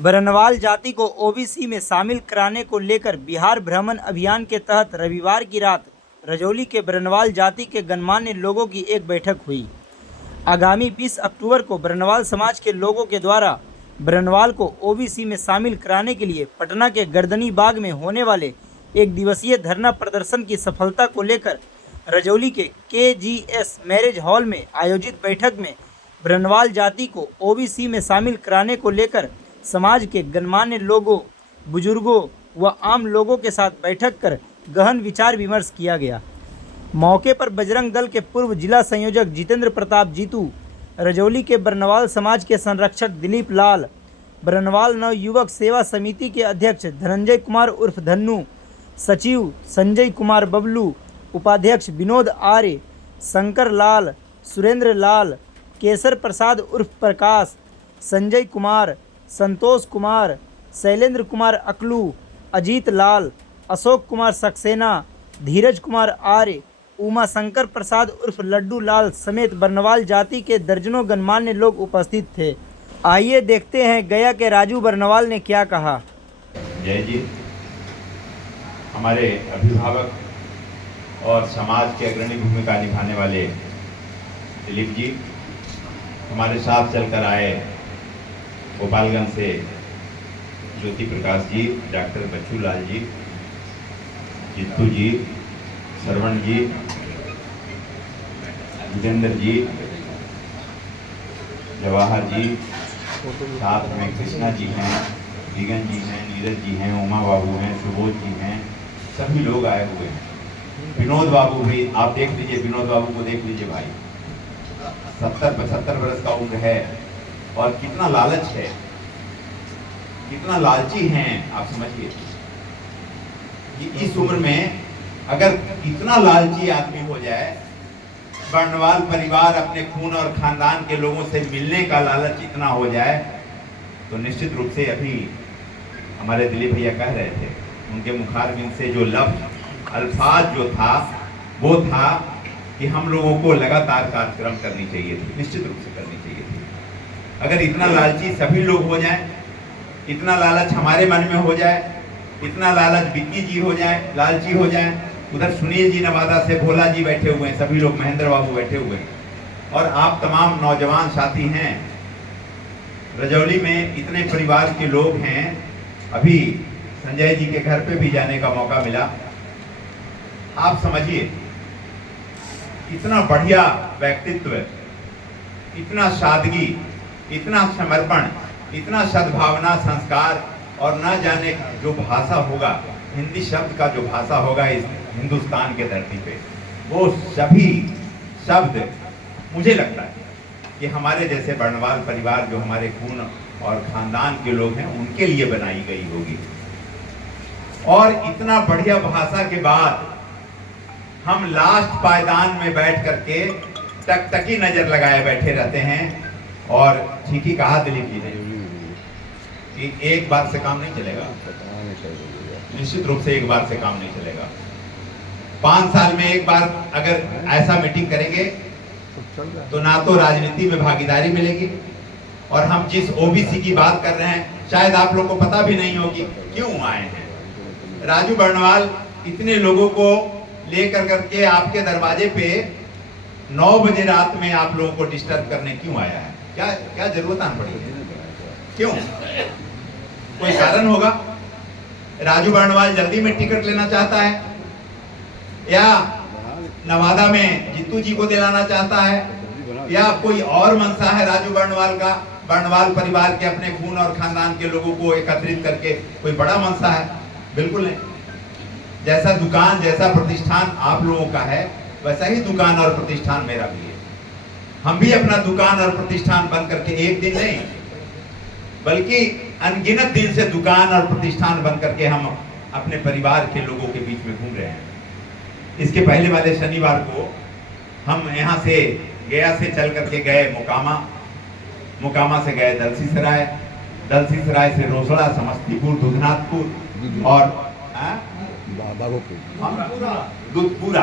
बरनवाल जाति को ओबीसी में शामिल कराने को लेकर बिहार भ्रमण अभियान के तहत रविवार की रात रजौली के बरनवाल जाति के गणमान्य लोगों की एक बैठक हुई। आगामी 20 अक्टूबर को बरनवाल समाज के लोगों के द्वारा बरनवाल को ओबीसी में शामिल कराने के लिए पटना के गर्दनी बाग में होने वाले एक दिवसीय धरना प्रदर्शन की सफलता को लेकर रजौली के KGS मैरिज हॉल में आयोजित बैठक में बरनवाल जाति को ओबीसी में शामिल कराने को लेकर समाज के गणमान्य लोगों, बुजुर्गों व आम लोगों के साथ बैठक कर गहन विचार विमर्श किया गया। मौके पर बजरंग दल के पूर्व जिला संयोजक जितेंद्र प्रताप जीतू, रजौली के बरनवाल समाज के संरक्षक दिलीप लाल, बरनवाल नव युवक सेवा समिति के अध्यक्ष धनंजय कुमार उर्फ धन्नू, सचिव संजय कुमार बबलू, उपाध्यक्ष विनोद आर्य, शंकर लाल, सुरेंद्र लाल, केसर प्रसाद उर्फ प्रकाश, संजय कुमार, संतोष कुमार, शैलेंद्र कुमार अकलू, अजीत लाल, अशोक कुमार सक्सेना, धीरज कुमार आर्य, उमा शंकर प्रसाद उर्फ लड्डू लाल समेत बरनवाल जाति के दर्जनों गणमान्य लोग उपस्थित थे। आइए देखते हैं गया के राजू बरनवाल ने क्या कहा। जय जी, हमारे अभिभावक और समाज के अग्रणी भूमिका निभाने वाले दिलीप जी, हमारे साथ चलकर आए गोपालगंज से ज्योति प्रकाश जी, डॉक्टर बच्चू लाल जी, जित्तू जी, श्रवण जी, जितेंद्र जी, जवाहर जी, साथ में कृष्णा जी हैं, विगन जी हैं, नीरज जी हैं, उमा बाबू हैं, सुबोध जी हैं, सभी लोग आए हुए हैं। विनोद बाबू भी, आप देख लीजिए, विनोद बाबू को देख लीजिए भाई, 70-75 वर्ष का उम्र है और कितना लालच है, कितना लालची हैं, आप समझिए कि इस उम्र में अगर इतना लालची आदमी हो जाए, बरनवाल परिवार अपने खून और खानदान के लोगों से मिलने का लालच इतना हो जाए, तो निश्चित रूप से अभी हमारे दिलीप भैया कह रहे थे, उनके मुखारबिंद से जो लफ्ज अल्फाज जो था वो था कि हम लोगों को लगातार कार्यक्रम करनी चाहिए थी, निश्चित रूप से करनी चाहिए थी। अगर इतना लालची सभी लोग हो जाएं, इतना लालच हमारे मन में हो जाए, इतना लालच विक्की जी हो जाए, लालची हो जाए, उधर सुनील जी नवादा से, भोला जी बैठे हुए हैं, सभी लोग, महेंद्र बाबू बैठे हुए हैं, और आप तमाम नौजवान साथी हैं, रजौली में इतने परिवार के लोग हैं। अभी संजय जी के घर पे भी जाने का मौका मिला। आप समझिए, इतना बढ़िया व्यक्तित्व, इतना सादगी, इतना समर्पण, इतना सद्भावना, संस्कार, और न जाने जो भाषा होगा, हिंदी शब्द का जो भाषा होगा इस हिंदुस्तान के धरती पे, वो सभी शब्द मुझे लगता है कि हमारे जैसे बरनवाल परिवार, जो हमारे खून और खानदान के लोग हैं, उनके लिए बनाई गई होगी। और इतना बढ़िया भाषा के बाद हम लास्ट पायदान में बैठ करके टकटकी नजर लगाए बैठे रहते हैं। और ठीक ही कहा दिलीप जी ने कि एक बार से काम नहीं चलेगा, निश्चित रूप से एक बार से काम नहीं चलेगा। 5 साल में एक बार अगर ऐसा मीटिंग करेंगे तो ना तो राजनीति में भागीदारी मिलेगी, और हम जिस ओबीसी की बात कर रहे हैं, शायद आप लोग को पता भी नहीं होगी क्यों आए हैं। राजू बरनवाल इतने लोगों को लेकर करके आपके दरवाजे पे 9 बजे रात में आप लोगों को डिस्टर्ब करने क्यों आया है? क्या जरूरत आन पड़ी है? क्यों? कोई कारण होगा? राजू बरनवाल जल्दी में टिकट लेना चाहता है, या नवादा में जित्तू जी को दिलाना चाहता है, या कोई और मंशा है राजू बरनवाल का, बरनवाल परिवार के अपने खून और खानदान के लोगों को एकत्रित करके कोई बड़ा मंशा है? बिल्कुल नहीं। जैसा दुकान, जैसा प्रतिष्ठान आप लोगों का है, वैसा ही दुकान और प्रतिष्ठान मेरा भी है। हम भी अपना दुकान और प्रतिष्ठान बंद करके एक दिन नहीं, बल्कि अनगिनत दिन से दुकान और प्रतिष्ठान बंद करके हम अपने परिवार के लोगों के बीच में घूम रहे हैं। इसके पहले वाले शनिवार को हम यहाँ से, गया से चल करके गए मोकामा, मोकामा से गए दलसीसराय, दलसीसराय से रोसड़ा, समस्तीपुर, दुधनाथपुर और दूधपुरा,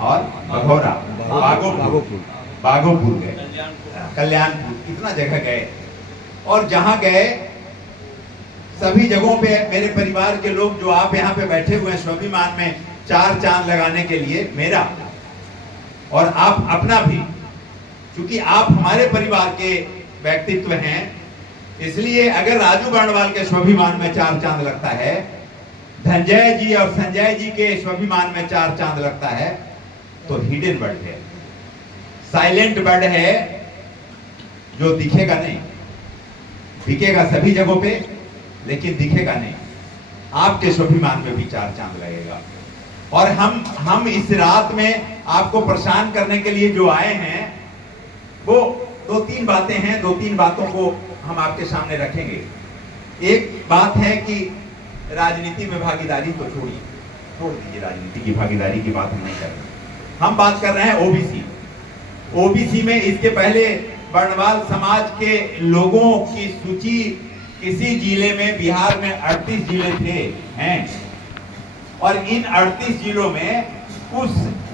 और बघौरा, बागोपुर गए, कल्याणपुर, इतना जगह गए। और जहां गए सभी जगहों पे मेरे परिवार के लोग जो आप यहाँ पे बैठे हुए हैं स्वाभिमान में 4 चांद लगाने के लिए, मेरा और आप अपना भी, क्योंकि आप हमारे परिवार के व्यक्तित्व हैं, इसलिए अगर राजू बर्णवाल के स्वाभिमान में 4 चांद लगता है, धनंजय जी और संजय जी के स्वाभिमान में 4 चांद लगता है, तो हिडन बर्ड है, साइलेंट बर्ड है, जो दिखेगा नहीं, दिखेगा सभी जगहों पे लेकिन दिखेगा नहीं। आपके स्वाभिमान में भी 4 चांद लगेगा। और हम इस रात में आपको परेशान करने के लिए जो आए हैं, वो 2-3 बातें हैं, 2-3 बातों को हम आपके सामने रखेंगे। एक बात है कि राजनीति में भागीदारी तो छोड़ दीजिए, राजनीति की भागीदारी की बात हम नहीं कर रहे। हम बात कर रहे हैं ओबीसी। ओबीसी में इसके पहले बर्णवाल समाज के लोगों की सूची किसी जिले में, बिहार में 38 जिले थे हैं, और इन 38 जिलों में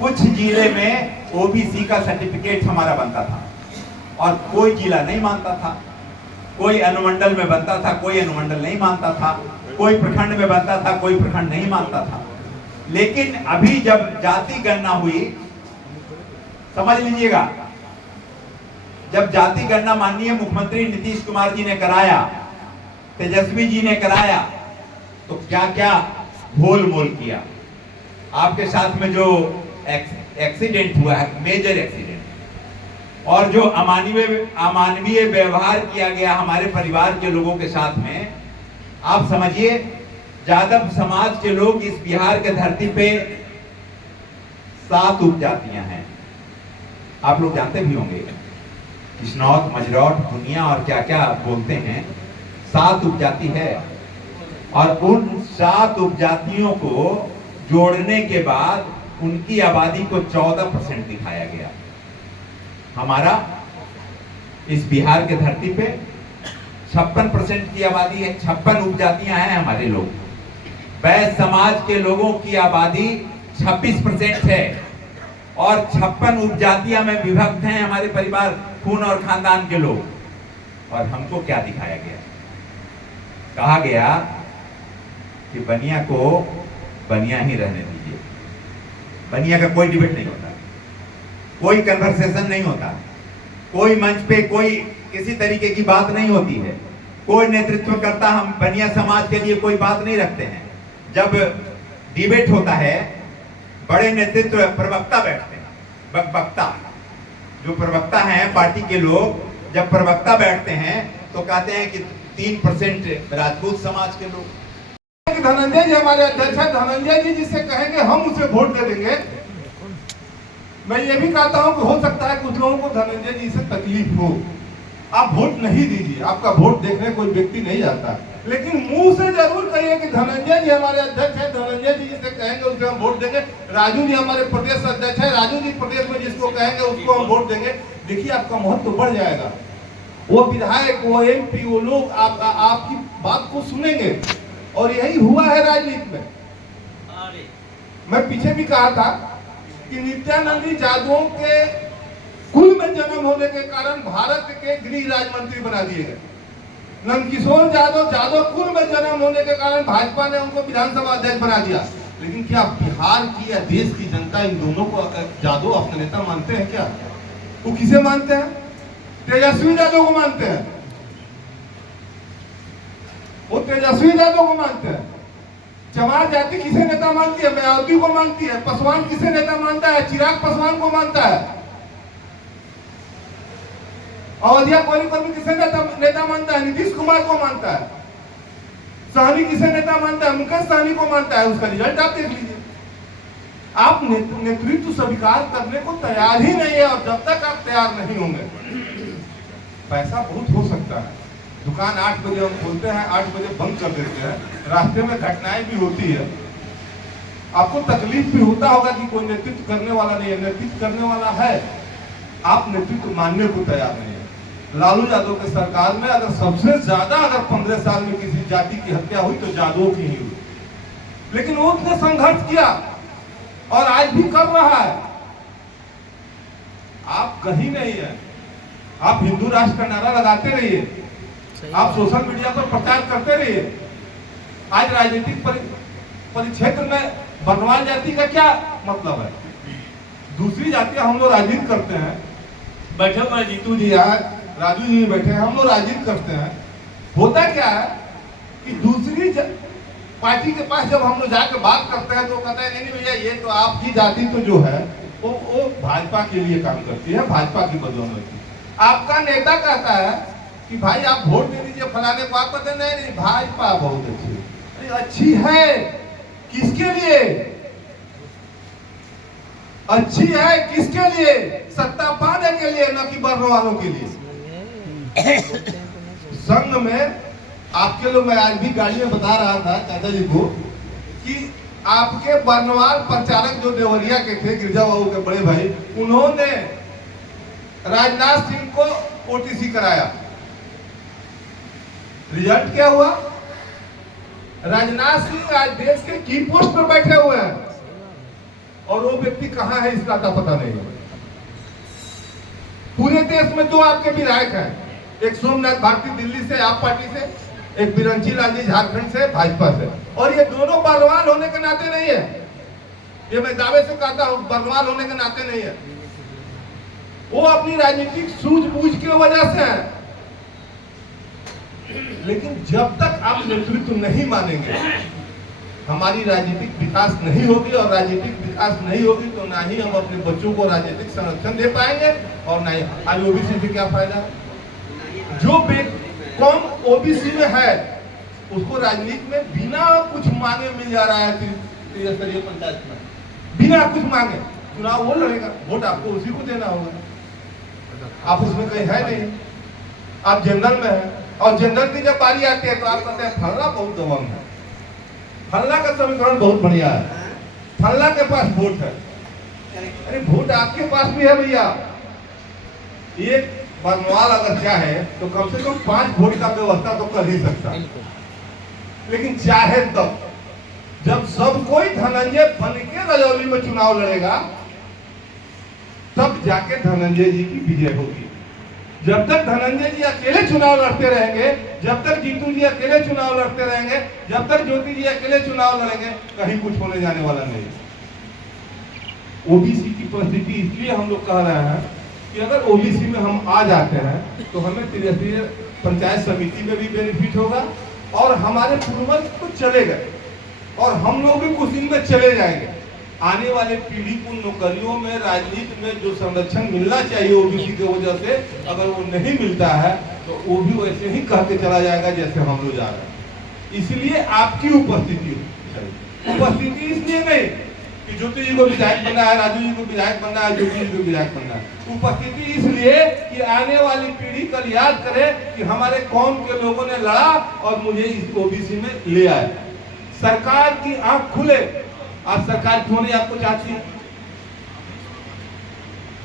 कुछ जिले में ओबीसी का सर्टिफिकेट हमारा बनता था और कोई जिला नहीं मानता था। कोई अनुमंडल में बनता था, कोई अनुमंडल नहीं मानता था, कोई प्रखंड में बनता था, कोई प्रखंड नहीं मानता था। लेकिन अभी जब जाति गणना हुई, समझ लीजिएगा, जब जाति गणना माननीय मुख्यमंत्री नीतीश कुमार जी ने कराया, तेजस्वी जी ने कराया, तो क्या क्या घोल मोल किया। आपके साथ में जो एक्सीडेंट हुआ है, मेजर एक्सीडेंट, और जो अमानवीय व्यवहार किया गया हमारे परिवार के लोगों के साथ में, आप समझिए, यादव समाज के लोग इस बिहार के धरती पे 7 उपजातियां हैं। आप लोग जानते भी होंगे, किश्नौत, मजरौट, भुनिया और क्या क्या बोलते हैं, 7 उपजाति है। और उन 7 उपजातियों को जोड़ने के बाद उनकी आबादी को 14% दिखाया गया। हमारा इस बिहार के धरती पे 56% की आबादी है, 56 उपजातियां हैं हमारे लोग। वैश्य समाज के लोगों की आबादी 26% है और 56 उपजातियां में विभक्त हैं हमारे परिवार, खून और खानदान के लोग। और हमको क्या दिखाया गया? कहा गया कि बनिया को बनिया ही रहने दीजिए। बनिया का कोई डिबेट नहीं होता, कोई कन्वर्सेशन नहीं होता, कोई मंच पे कोई किसी तरीके की बात नहीं होती है, कोई नेतृत्व करता, हम बनिया समाज के लिए कोई बात नहीं रखते हैं। जब डिबेट होता है, बड़े नेतृत्व प्रवक्ता बैठते हैं, वक्ता जो प्रवक्ता हैं पार्टी के लोग, जब प्रवक्ता बैठते हैं तो कहते हैं कि 3% राजपूत समाज के लोग। धनंजय जी हमारे अध्यक्ष है, धनंजय जी जिसे कहेंगे हम उसे वोट दे देंगे। मैं ये भी कहता हूं कि हो सकता है कुछ लोगों को धनंजय जी से तकलीफ हो, आप वोट नहीं दीजिए, आपका वोट देखने कोई व्यक्ति नहीं जाता, लेकिन मुंह से जरूर कहिए कि धनंजय जी हमारे अध्यक्ष है, धनंजय जी जिसे कहेंगे उसे हम वोट देंगे। राजू जी हमारे प्रदेश अध्यक्ष है, राजू जी प्रदेश में जिसको कहेंगे उसको हम वोट देंगे। देखिए आपका महत्व तो बढ़ जाएगा। वो विधायक, वो एमपी, वो लोग आपकी बात को सुनेंगे। और यही हुआ है राजनीति में। मैं पीछे भी कहा था कि नित्यानंद यादवों के कुल में जन्म होने के कारण भारत के गृह राज्य मंत्री बना दिए गए। नंदकिशोर यादव कुल में जन्म होने के कारण भाजपा ने उनको विधानसभा अध्यक्ष बना दिया। लेकिन क्या बिहार की या देश की जनता इन दोनों को यादव अपने नेता मानते हैं? क्या वो किसे मानते हैं? तेजस्वी यादव को मानते हैं। वो तेजस्वी यादव को मानते हैं। चमार जाति किसे नेता मानती है? मायावती को मानती है। पासवान किसे नेता मानता है? चिराग पासवान को मानता है। अवधिया कोई किसे नेता मानता है? नीतीश कुमार को मानता है। सहनी किसे नेता मानता है? मुकेश सहनी को मानता है। उसका रिजल्ट आप देख लीजिए। आप नेतृत्व स्वीकार करने को तैयार ही नहीं है। और जब तक आप तैयार नहीं होंगे, पैसा बहुत हो सकता है। दुकान 8 बजे हम खोलते हैं, 8 बजे बंद कर देते हैं। रास्ते में घटनाएं भी होती है। आपको तकलीफ भी होता होगा कि कोई नेतृत्व करने वाला नहीं है। नेतृत्व करने वाला है, आप नेतृत्व मानने को तैयार नहीं है। लालू यादव के सरकार में अगर सबसे ज्यादा 15 साल में किसी जाति की हत्या हुई तो यादवों की ही हुई। लेकिन वो उसने संघर्ष किया और आज भी कर रहा है। आप कहीं नहीं है। आप हिंदू राष्ट्र का नारा लगाते रहिए, आप सोशल मीडिया पर प्रचार करते रहिए। आज राजनीतिक परिक्षेत्र में बनवाल जाति का क्या मतलब है? दूसरी जातियां हम लोग राजनीति करते हैं, बैठे हुए जीतू जी यहाँ, राजू जी बैठे हैं, हम लोग राजनीति करते हैं। होता क्या है कि दूसरी पार्टी के पास जब हम लोग जाकर बात करते हैं तो कहते हैं नहीं भैया, ये तो आपकी जाति तो जो है वो भाजपा के लिए काम करती है, भाजपा की बदौलत। आपका नेता कहता है कि भाई आप वोट दे दीजिए फलाने को, आप कहते हैं नहीं भाजपा बहुत अच्छी है। किसके लिए अच्छी है? किसके लिए? सत्ता पाने के लिए, न कि वर्ण वालों के लिए। संघ में आपके लोग, मैं आज भी गाड़ी में बता रहा था चाचा जी को कि आपके बर्नवाल प्रचारक जो देवरिया के थे, गिरजा बाबू के बड़े भाई, उन्होंने राजनाथ सिंह को ओटीसी कराया। रिजल्ट क्या हुआ? राजनाथ सिंह आज देश के की पोस्ट पर बैठे हुए हैं और वो व्यक्ति कहां है इसका पता नहीं है। पूरे देश में दो आपके विधायक हैं, एक सोमनाथ भारती दिल्ली से आप पार्टी से, एक बिरंची लाल जी झारखंड से भाजपा से, और ये दोनों बलवान होने के नाते नहीं है। ये मैं दावे से कहता हूं, बलवान होने के नाते नहीं है, वो अपनी राजनीतिक सूझबूझ की वजह से है। लेकिन जब तक आप नेतृत्व नहीं मानेंगे, हमारी राजनीतिक विकास नहीं होगी, और राजनीतिक विकास नहीं होगी तो ना ही हम अपने बच्चों को राजनीतिक संरक्षण दे पाएंगे और ना ही आज ओबीसी से क्या फायदा है? जो कौन ओबीसी में है उसको राजनीति में बिना कुछ मांगे मिल जा रहा है त्रिस्तरीय पंचायत में, बिना कुछ मांगे चुनाव वो लड़ेगा, वोट आपको उसी को देना होगा। आप उसमें कहीं है नहीं, आप जनरल में है, और जनरल की जब बारी आती है तो आप कहते हैं फलना बहुत दबंग है, फलना का समीकरण बहुत बढ़िया है, फलना के पास वोट है। अरे वोट आपके पास भी है भैया। एक बनवाल अगर चाहे तो कम से कम 5 वोट का व्यवस्था तो कर ही सकता है, लेकिन चाहे तब जब सब कोई धनंजय बन के रजौली में चुनाव लड़ेगा तब जाके धनंजय जी की विजय होगी। जब तक धनंजय जी अकेले चुनाव लड़ते रहेंगे, जब तक जीतू जी अकेले चुनाव लड़ते रहेंगे, जब तक ज्योति जी अकेले चुनाव लड़ेंगे, कहीं कुछ होने जाने वाला नहीं। ओबीसी की परिस्थिति इसलिए हम लोग कह रहे हैं कि अगर ओबीसी में हम आ जाते हैं तो हमें त्रिस्तरीय पंचायत समिति में भी बेनिफिट होगा, और हमारे पूर्वज तो चले गए और हम लोग भी कुछ दिन में चले जाएंगे। आने वाले पीढ़ी को नौकरियों में, राजनीति में जो संरक्षण मिलना चाहिए ओबीसी की वजह से, अगर वो नहीं मिलता है तो वो भी वैसे ही कह के चला जाएगा जैसे हम लोग जा रहे हैं। इसलिए आपकी उपस्थिति इसलिए नहीं कि ज्योति जी को विधायक बनना है, राजू जी को विधायक बनना है, ज्योति जी को विधायक बनना है। उपस्थिति इसलिए कि आने वाली पीढ़ी कल याद करे कि हमारे कौम के लोगों ने लड़ा और मुझे इस ओबीसी में ले आए। सरकार की आंख खुले। आज सरकार क्यों नहीं आपको चाहती है?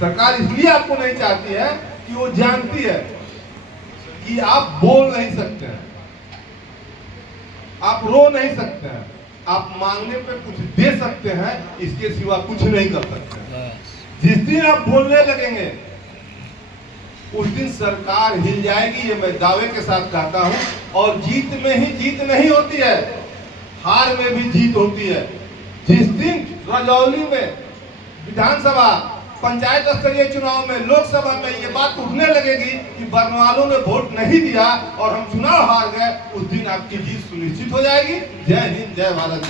सरकार इसलिए आपको नहीं चाहती है कि वो जानती है कि आप बोल नहीं सकते हैं, आप रो नहीं सकते हैं, आप मांगने पे कुछ दे सकते हैं, इसके सिवा कुछ नहीं कर सकते। जिस दिन आप बोलने लगेंगे उस दिन सरकार हिल जाएगी, ये मैं दावे के साथ कहता हूं। और जीत में ही जीत नहीं होती है, हार में भी जीत होती है। जिस दिन रजौली में विधानसभा, पंचायत स्तरीय चुनाव में, लोकसभा में ये बात उठने लगेगी कि बरनवालों ने वोट नहीं दिया और हम चुनाव हार गए, उस दिन आपकी जीत सुनिश्चित हो जाएगी। जय हिंद, जय भारत।